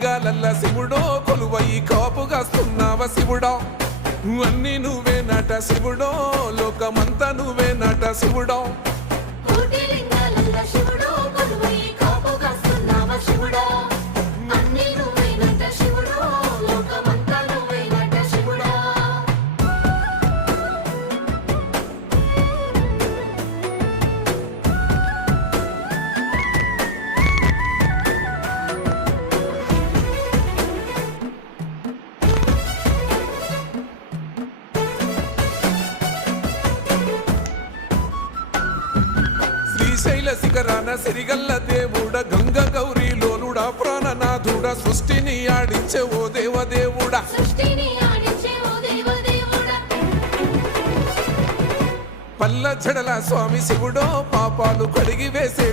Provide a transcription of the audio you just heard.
లింగాలల్ల శివుడో కొలువై కాపుగాస్తున్నావ శివుడా అన్ని నువ్వే నట శివుడో లోకమంతా నువ్వే నట శివుడో శ్రీశైల శిఖరాన సిరిగల్ల దేవుడ గంగ గౌరీ లోలుడా ప్రాణనాథుడ సృష్టిని ఆడించే ఓ దేవదేవుడా పల్ల జడల స్వామి శివుడో పాపాలు కడిగి వేసే